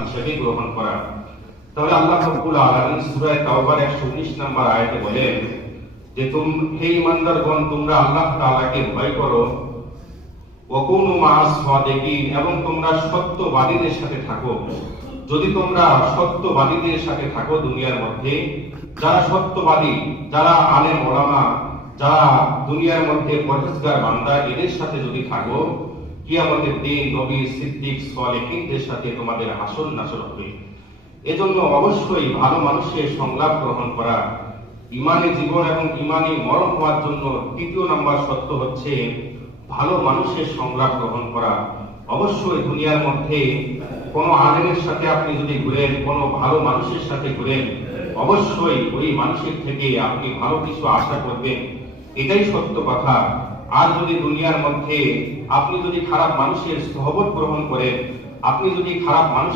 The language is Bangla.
হিসেবে গ্রহণ করা। তাহলে আল্লাহ রাব্বুল আলামিন সূরা তাওবার 119 নম্বর আয়াতে বলেন যে হে ঈমানদারগণ, তোমরা আল্লাহ তাআলাকে ভয় করো, ওয়াকুনু মা'আস সাদিকিন, এবং তোমরা সত্যবাদীদের সাথে থাকো। যদি তোমরা সত্যবাদীদের সাথে থাকো দুনিয়ার মধ্যে, যারা সত্যবাদী, যারা আলেম ওলামা, যারা দুনিয়ার মধ্যে পরহেজগার বান্দা, এদের সাথে যদি থাকো, কিয়ামতের দিন নবী, সিদ্দিক, সালেহিনদের সাথে তোমাদের হাসর নাসর হবে। এজন্য অবশ্যই ভালো মানুষের সংলাপ গ্রহণ করা। ইমানি জীবন এবং ইমানি মরণ হওয়ার জন্য তৃতীয় নাম্বার সত্য হচ্ছে ভালো মানুষের সংলাপ গ্রহণ করা। অবশ্যই দুনিয়ার মধ্যে কোনো আলেমের সাথে আপনি যদি ঘুরেন, কোনো ভালো মানুষের সাথে ঘুরেন, অবশ্যই ওই মানুষের থেকে আপনি ভালো কিছু আশা করবেন, এটাই সত্য কথা। আর যদি দুনিয়ার মধ্যে আপনি যদি খারাপ মানুষের সহবত গ্রহণ করেন, আপনি যদি খারাপ মানুষ